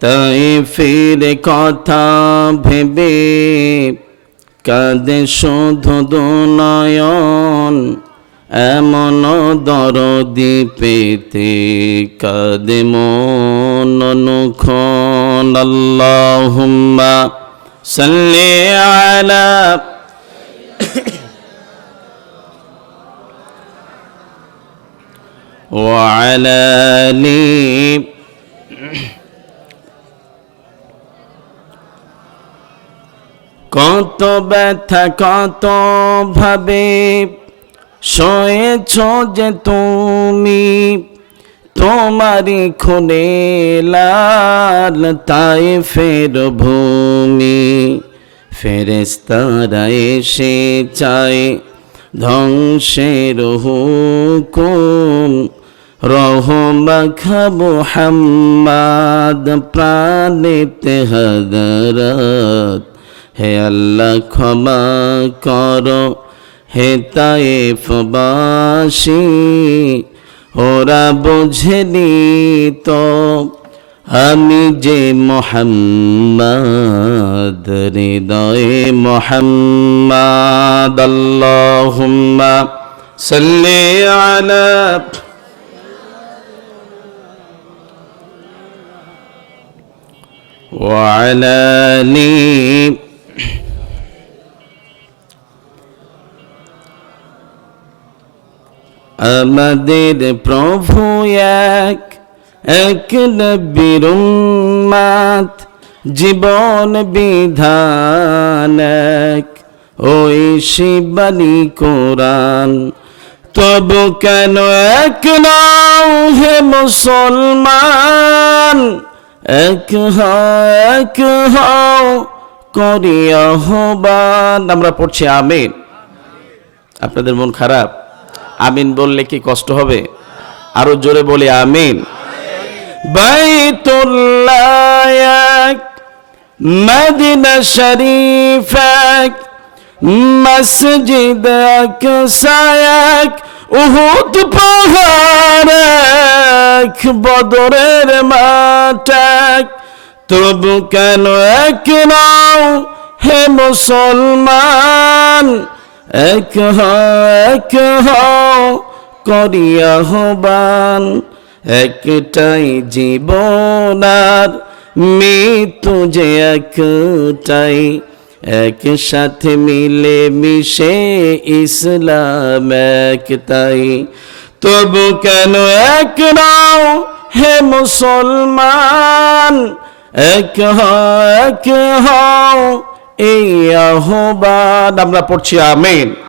তাইফের কথা ভেবে কাঁদে শুধু দুনয়ন, এমন দরদি পেতে কাঁদে মন অনুক্ষণ। আল্লাহুম্মা সাল্লি আলা ওয়া আলা আলি কত ব্যথা কত ভাবে সয়েছ যে তুমি, তোমারি খুনে লাল তাইফের ভূমি। ফেরেশতারা এসে চায় ধ্বংসের হুকুম, রহমাখা মুহাম্মদ প্রাণেতে হযরত। হে আল্লাহ ক্ষমা করো হে তায়েফবাসী, ওরা বোঝেনি তো আমি যে মুহাম্মদ, হৃদয়ে মুহাম্মদ। আল্লাহুম্মা সাল্লি আলা ওয়া আলা আলি আমাদের প্রভু এক, এক নবীর উম্মত, জীবন বিধান এক, ওই শিবানী কোরআন। তবু কেন এক নাও হে মুসলমান, এক হও করি আহ্বান। আমরা পড়ছি আমিন। আপনাদের মন খারাপ? আমিন বললে কি কষ্ট হবে? আরো জোরে বলি আমিন। বাইতুল্লাহ এক, মদিনা শরীফ এক, মসজিদ আকসা এক, উহুদ পাহাড় এক, বদরের মাঠ এক। তবু কেন এক নাও হে মুসলমান, এক হও করি আহ্বান। একটাই জীবন আর মৃত্যু যে একটাই, একসাথে মিলে মিশে ইসলাম একটাই। তবু কেন এক নাও হে মুসলমান, এক হও এই আহ্বান। আমরা পড়ছি আমিন।